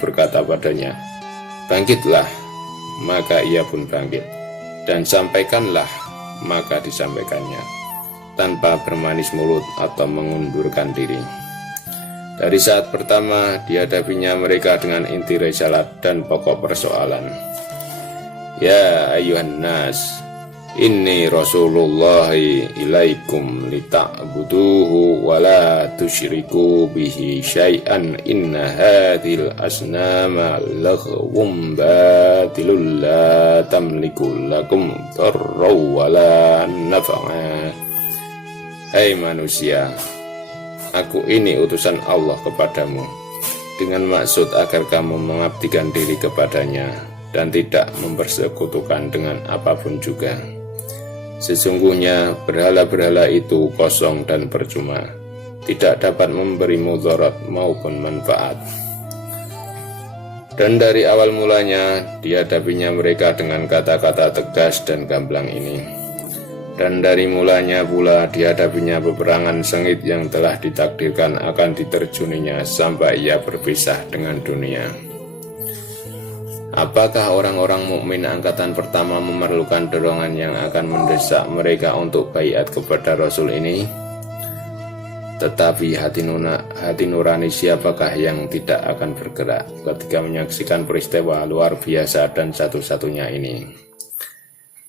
berkata padanya, "Bangkitlah," maka ia pun bangkit, dan "Sampaikanlah," maka disampaikannya, tanpa bermanis mulut atau mengundurkan diri. Dari saat pertama dihadapinya mereka dengan inti risalah dan pokok persoalan. "Ya ayuhan nas, inni rasulullahi ilaikum lita'buduhu wa la tusyriku bihi syai'an inna hadhil asnama laghwum batilul la tamliku lakum darraw wa la nafa'a." Hai manusia, aku ini utusan Allah kepadamu, dengan maksud agar kamu mengabdikan diri kepadanya dan tidak mempersekutukan dengan apapun juga. Sesungguhnya berhala-berhala itu kosong dan percuma, tidak dapat memberi mudarat maupun manfaat. Dan dari awal mulanya dihadapinya mereka dengan kata-kata tegas dan gamblang ini. Dan dari mulanya pula dihadapinya peperangan sengit yang telah ditakdirkan akan diterjuninya sampai ia berpisah dengan dunia. Apakah orang-orang mukmin angkatan pertama memerlukan dorongan yang akan mendesak mereka untuk baiat kepada Rasul ini? Tetapi hati nurani siapakah yang tidak akan bergerak ketika menyaksikan peristiwa luar biasa dan satu-satunya ini?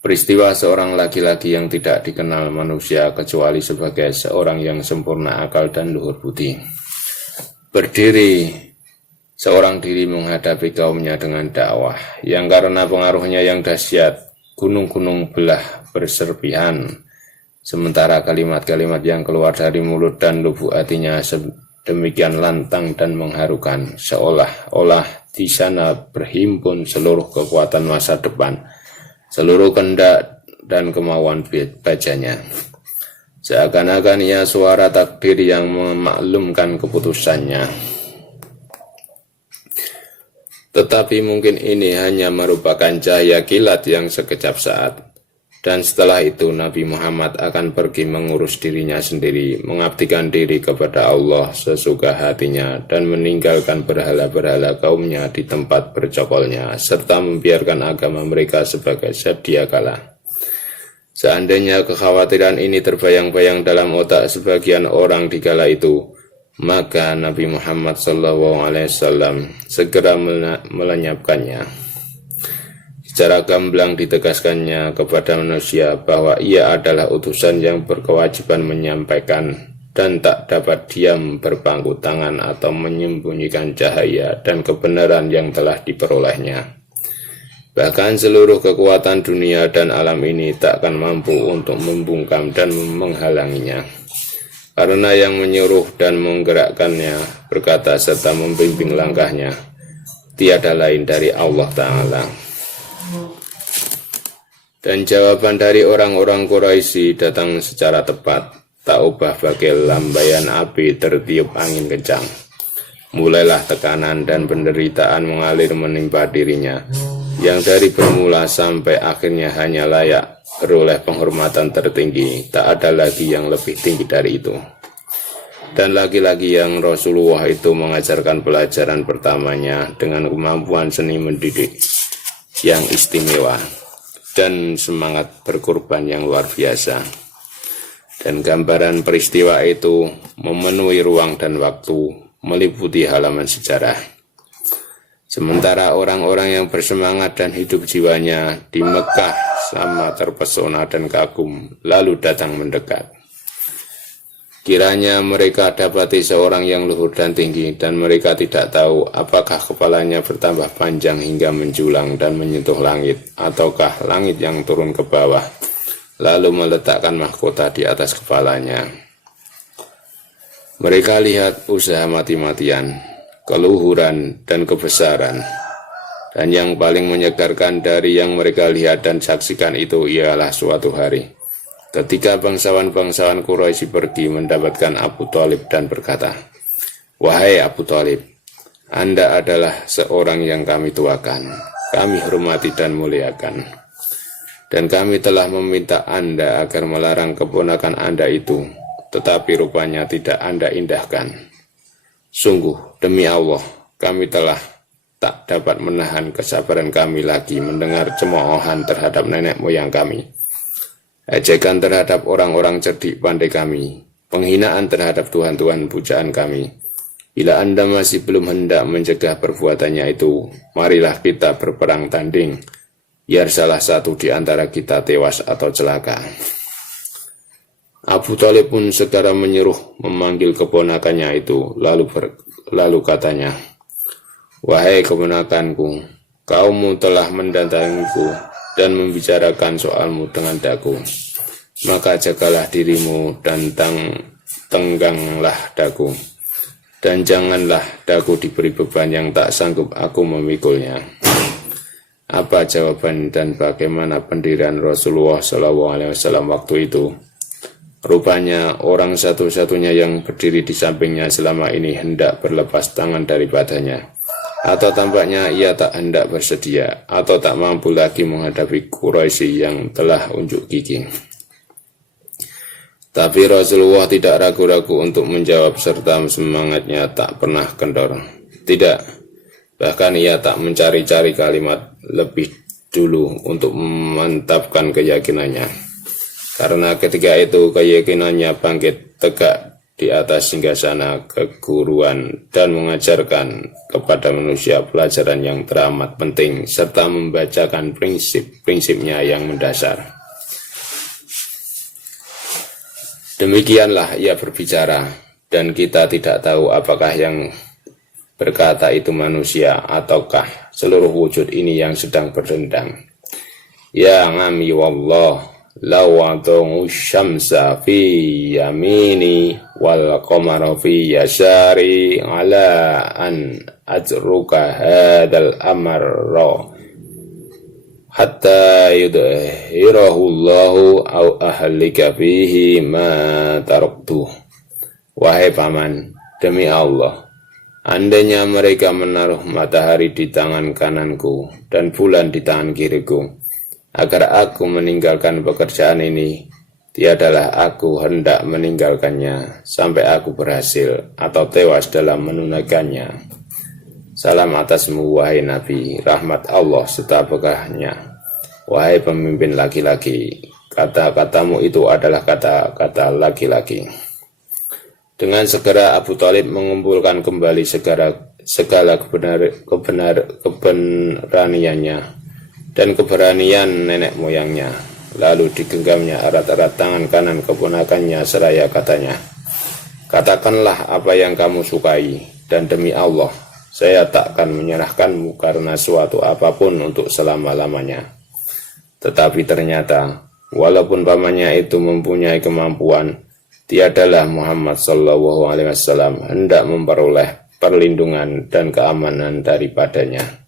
Peristiwa seorang laki-laki yang tidak dikenal manusia kecuali sebagai seorang yang sempurna akal dan luhur budi. Berdiri seorang diri menghadapi kaumnya dengan dakwah yang karena pengaruhnya yang dahsyat, gunung-gunung belah berserpihan, sementara kalimat-kalimat yang keluar dari mulut dan lubuk hatinya demikian lantang dan mengharukan, seolah-olah di sana berhimpun seluruh kekuatan masa depan, seluruh kehendak dan kemauan bajanya. Seakan-akan ia suara takdir yang memaklumkan keputusannya. Tetapi mungkin ini hanya merupakan cahaya kilat yang sekejap saat, dan setelah itu Nabi Muhammad akan pergi mengurus dirinya sendiri, mengabdikan diri kepada Allah sesuka hatinya, dan meninggalkan berhala-berhala kaumnya di tempat bercokolnya, serta membiarkan agama mereka sebagai sedia kala. Seandainya kekhawatiran ini terbayang-bayang dalam otak sebagian orang di kala itu, maka Nabi Muhammad SAW segera melenyapkannya. Secara gamblang ditegaskannya kepada manusia bahwa ia adalah utusan yang berkewajiban menyampaikan dan tak dapat diam berpangku tangan atau menyembunyikan cahaya dan kebenaran yang telah diperolehnya. Bahkan seluruh kekuatan dunia dan alam ini tak akan mampu untuk membungkam dan menghalanginya. Karena yang menyuruh dan menggerakkannya, berkata serta membimbing langkahnya, tiada lain dari Allah Ta'ala. Dan jawaban dari orang-orang Quraisy datang secara tepat, tak ubah bagai lambaian api tertiup angin kencang. Mulailah tekanan dan penderitaan mengalir menimpa dirinya, yang dari bermula sampai akhirnya hanya layak beroleh penghormatan tertinggi, tak ada lagi yang lebih tinggi dari itu. Dan lagi-lagi yang Rasulullah itu mengajarkan pelajaran pertamanya dengan kemampuan seni mendidik yang istimewa dan semangat berkorban yang luar biasa. Dan gambaran peristiwa itu memenuhi ruang dan waktu, meliputi halaman sejarah. Sementara orang-orang yang bersemangat dan hidup jiwanya di Mekah sama terpesona dan kagum, lalu datang mendekat. Kiranya mereka dapati seorang yang luhur dan tinggi, dan mereka tidak tahu apakah kepalanya bertambah panjang hingga menjulang dan menyentuh langit, ataukah langit yang turun ke bawah, lalu meletakkan mahkota di atas kepalanya. Mereka lihat usaha mati-matian, keluhuran, dan kebesaran. Dan yang paling menyegarkan dari yang mereka lihat dan saksikan itu ialah suatu hari ketika bangsawan-bangsawan Quraisy pergi mendapatkan Abu Thalib dan berkata, "Wahai Abu Thalib, Anda adalah seorang yang kami tuakan, kami hormati dan muliakan. Dan kami telah meminta Anda agar melarang keponakan Anda itu, tetapi rupanya tidak Anda indahkan. Sungguh, demi Allah, kami telah tak dapat menahan kesabaran kami lagi mendengar cemoohan terhadap nenek moyang kami, ejekan terhadap orang-orang cerdik pandai kami, penghinaan terhadap Tuhan-Tuhan pujaan kami. Bila Anda masih belum hendak mencegah perbuatannya itu, marilah kita berperang tanding, biar salah satu di antara kita tewas atau celaka. Abu Thalib pun segera menyuruh memanggil keponakannya itu, lalu katanya, "Wahai keponakanku, kaummu telah mendatangiku dan membicarakan soalmu dengan daku. Maka jagalah dirimu dan tengganglah daku, dan janganlah daku diberi beban yang tak sanggup aku memikulnya." Apa jawaban dan bagaimana pendirian Rasulullah SAW waktu itu? Rupanya orang satu-satunya yang berdiri di sampingnya selama ini hendak berlepas tangan daripadanya, atau tampaknya ia tak hendak bersedia, atau tak mampu lagi menghadapi Quraisy yang telah unjuk gigi. Tapi Rasulullah tidak ragu-ragu untuk menjawab serta semangatnya tak pernah kendor. Tidak, bahkan ia tak mencari-cari kalimat lebih dulu untuk memantapkan keyakinannya. Karena ketika itu keyakinannya bangkit tegak di atas singgasana keguruan dan mengajarkan kepada manusia pelajaran yang teramat penting serta membacakan prinsip-prinsipnya yang mendasar. Demikianlah ia berbicara, dan kita tidak tahu apakah yang berkata itu manusia ataukah seluruh wujud ini yang sedang berdendang. Ya ngami wallah, lawadhu syamsa fi yamini wal qamara fi yasari ala an ajruka hadal amra hatta yudhirahu Allahu au ahlika fihi ma taraktuh. Wahai paman, demi Allah, andainya mereka menaruh matahari di tangan kananku dan bulan di tangan kiriku, agar aku meninggalkan pekerjaan ini, tiadalah aku hendak meninggalkannya sampai aku berhasil atau tewas dalam menunaikannya. Salam atasmu wahai Nabi, rahmat Allah serta berkahnya. Wahai pemimpin laki-laki, kata-katamu itu adalah kata-kata laki-laki. Dengan segera Abu Thalib mengumpulkan kembali segala keberaniannya dan keberanian nenek moyangnya. Lalu digenggamnya erat-erat tangan kanan keponakannya seraya katanya, "Katakanlah apa yang kamu sukai, dan demi Allah, saya takkan menyerahkanmu karena suatu apapun untuk selama-lamanya." Tetapi ternyata, walaupun pamannya itu mempunyai kemampuan, tiadalah Muhammad SAW hendak memperoleh perlindungan dan keamanan daripadanya.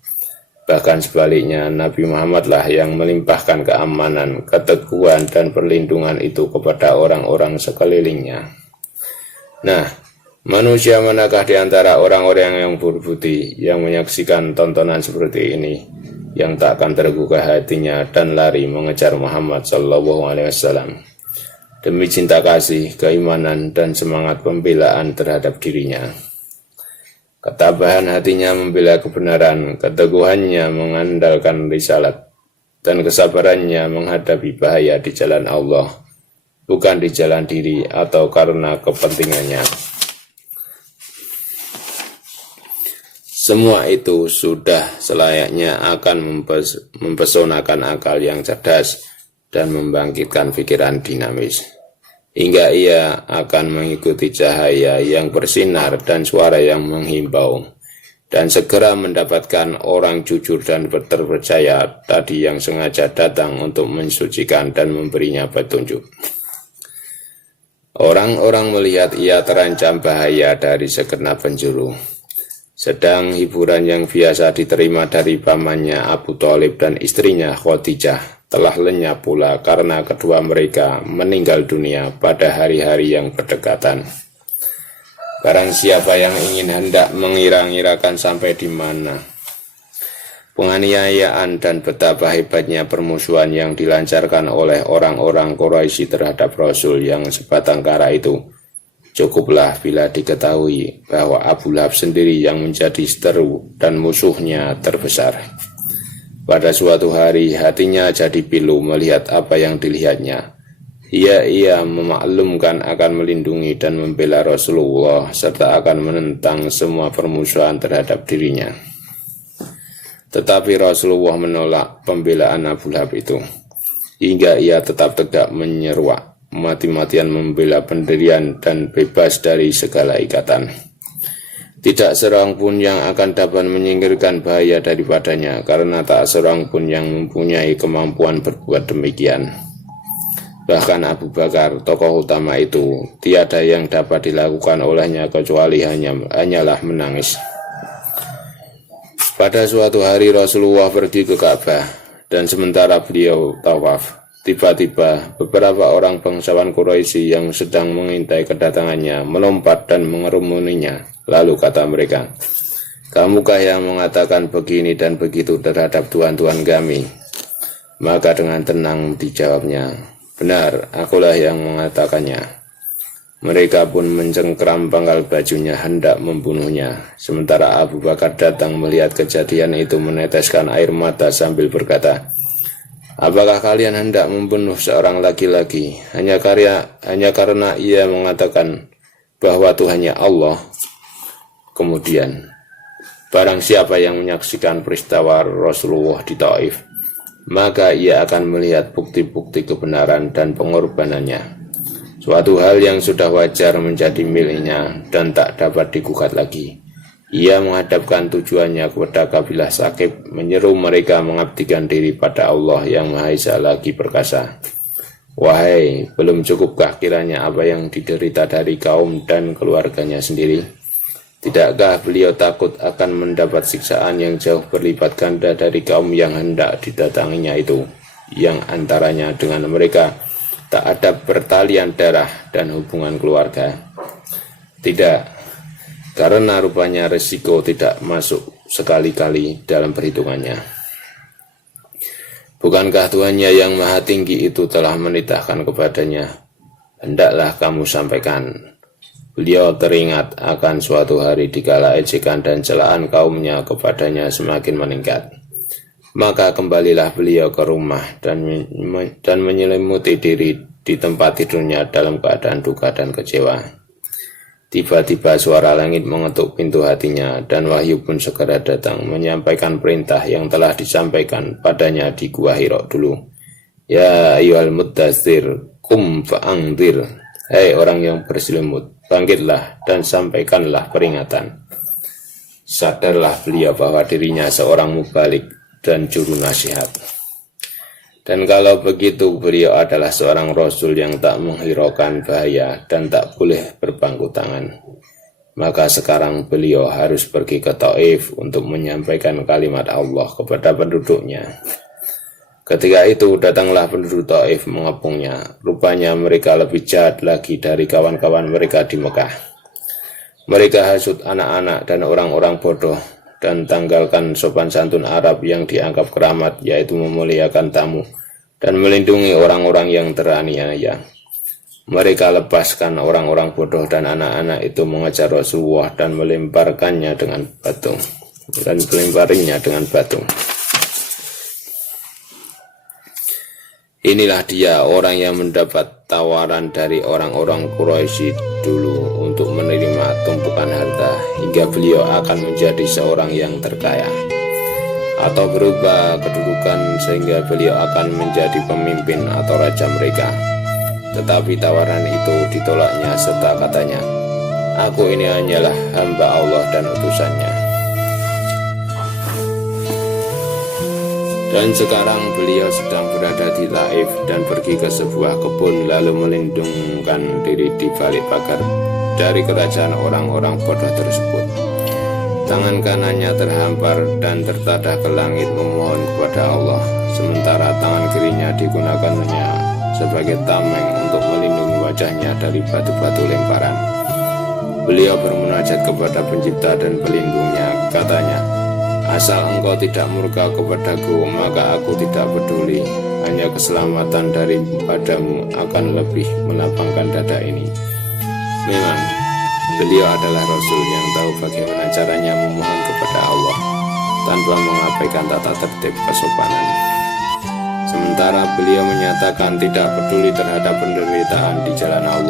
Bahkan sebaliknya, Nabi Muhammadlah yang melimpahkan keamanan, keteguhan, dan perlindungan itu kepada orang-orang sekelilingnya. Nah, manusia manakah di antara orang-orang yang berbudi yang menyaksikan tontonan seperti ini, yang tak akan tergugah hatinya dan lari mengejar Muhammad SAW demi cinta kasih, keimanan, dan semangat pembelaan terhadap dirinya. Ketabahan hatinya membela kebenaran, keteguhannya mengandalkan risalat, dan kesabarannya menghadapi bahaya di jalan Allah, bukan di jalan diri atau karena kepentingannya. Semua itu sudah selayaknya akan mempesonakan akal yang cerdas dan membangkitkan pikiran dinamis, hingga ia akan mengikuti cahaya yang bersinar dan suara yang menghimbau, dan segera mendapatkan orang jujur dan terpercaya tadi yang sengaja datang untuk mensucikan dan memberinya petunjuk. Orang-orang melihat ia terancam bahaya dari segenap penjuru. Sedang hiburan yang biasa diterima dari pamannya Abu Thalib dan istrinya Khadijah telah lenyap pula karena kedua mereka meninggal dunia pada hari-hari yang berdekatan. Barang siapa yang ingin hendak mengira-ngirakan sampai di mana penganiayaan dan betapa hebatnya permusuhan yang dilancarkan oleh orang-orang Quraisy terhadap Rasul yang sebatang kara itu, Cukuplah bila diketahui bahwa Abu Lahab sendiri yang menjadi seteru dan musuhnya terbesar. Pada suatu hari hatinya jadi pilu melihat apa yang dilihatnya. Ia memaklumkan akan melindungi dan membela Rasulullah serta akan menentang semua permusuhan terhadap dirinya. Tetapi Rasulullah menolak pembelaan Abu Lahab itu, hingga ia tetap tegak menyeruak, mati-matian membela pendirian dan bebas dari segala ikatan. Tidak seorang pun yang akan dapat menyingkirkan bahaya daripadanya, karena tak seorang pun yang mempunyai kemampuan berbuat demikian. Bahkan Abu Bakar, tokoh utama itu, tiada yang dapat dilakukan olehnya kecuali hanyalah menangis. Pada suatu hari Rasulullah pergi ke Ka'bah, dan sementara beliau tawaf, tiba-tiba beberapa orang bangsawan Quraisy yang sedang mengintai kedatangannya melompat dan mengerumuninya. Lalu kata mereka, "Kamukah yang mengatakan begini dan begitu terhadap tuan-tuan kami?" Maka dengan tenang dijawabnya, "Benar, akulah yang mengatakannya." Mereka pun mencengkeram pangkal bajunya hendak membunuhnya. Sementara Abu Bakar datang melihat kejadian itu meneteskan air mata sambil berkata, "Apakah kalian hendak membunuh seorang laki-laki hanya karena ia mengatakan bahwa Tuhannya Allah?" Kemudian, barang siapa yang menyaksikan peristiwa Rasulullah di Taif, maka ia akan melihat bukti-bukti kebenaran dan pengorbanannya. Suatu hal yang sudah wajar menjadi miliknya dan tak dapat digugat lagi. Ia menghadapkan tujuannya kepada kabilah Saqif, menyeru mereka mengabdikan diri pada Allah yang Maha Esa lagi perkasa. Wahai, belum cukupkah kiranya apa yang diderita dari kaum dan keluarganya sendiri? Tidakkah beliau takut akan mendapat siksaan yang jauh berlipat ganda dari kaum yang hendak didatanginya itu, yang antaranya dengan mereka tak ada pertalian darah dan hubungan keluarga? Tidak, karena rupanya resiko tidak masuk sekali-kali dalam perhitungannya. Bukankah Tuhannya yang Maha Tinggi itu telah menitahkan kepadanya, "Hendaklah kamu sampaikan." Beliau teringat akan suatu hari dikala ejekan dan celaan kaumnya kepadanya semakin meningkat. Maka kembalilah beliau ke rumah dan menyelimuti diri di tempat tidurnya dalam keadaan duka dan kecewa. Tiba-tiba suara langit mengetuk pintu hatinya, dan wahyu pun segera datang menyampaikan perintah yang telah disampaikan padanya di Gua Hira dulu. "Ya ayyuhal muddatsir, qum fa'anzir." Hai orang yang berselimut, bangkitlah dan sampaikanlah peringatan. Sadarlah beliau bahwa dirinya seorang mubalik dan juru nasihat. Dan kalau begitu beliau adalah seorang Rasul yang tak menghiraukan bahaya dan tak boleh berpangku tangan. Maka sekarang beliau harus pergi ke Taif untuk menyampaikan kalimat Allah kepada penduduknya. Ketika itu datanglah penduduk Taif mengepungnya. Rupanya mereka lebih jahat lagi dari kawan-kawan mereka di Mekah. Mereka hasut anak-anak dan orang-orang bodoh, dan tanggalkan sopan santun Arab yang dianggap keramat, yaitu memuliakan tamu dan melindungi orang-orang yang teraniaya. Mereka lepaskan orang-orang bodoh dan anak-anak itu mengejar Rasulullah dan melemparinya dengan batu. Inilah dia orang yang mendapat tawaran dari orang-orang Quraisy dulu untuk menerima tumpukan harta hingga beliau akan menjadi seorang yang terkaya, atau berubah kedudukan sehingga beliau akan menjadi pemimpin atau raja mereka. Tetapi tawaran itu ditolaknya serta katanya, "Aku ini hanyalah hamba Allah dan utusannya." Dan sekarang beliau sedang berada di Taif dan pergi ke sebuah kebun lalu melindungkan diri di balik pagar dari kerajaan orang-orang bodoh tersebut. Tangan kanannya terhampar dan tertadah ke langit memohon kepada Allah, sementara tangan kirinya digunakannya sebagai tameng untuk melindungi wajahnya dari batu-batu lemparan. Beliau bermunajat kepada pencipta dan pelindungnya, katanya, "Asal engkau tidak murka kepadaku, maka aku tidak peduli. Hanya keselamatan daripadamu akan lebih melapangkan dada ini." Memang, beliau adalah Rasul yang tahu bagaimana caranya memohon kepada Allah tanpa mengabaikan tata tertib kesopanan. Sementara beliau menyatakan tidak peduli terhadap penderitaan di jalan Allah.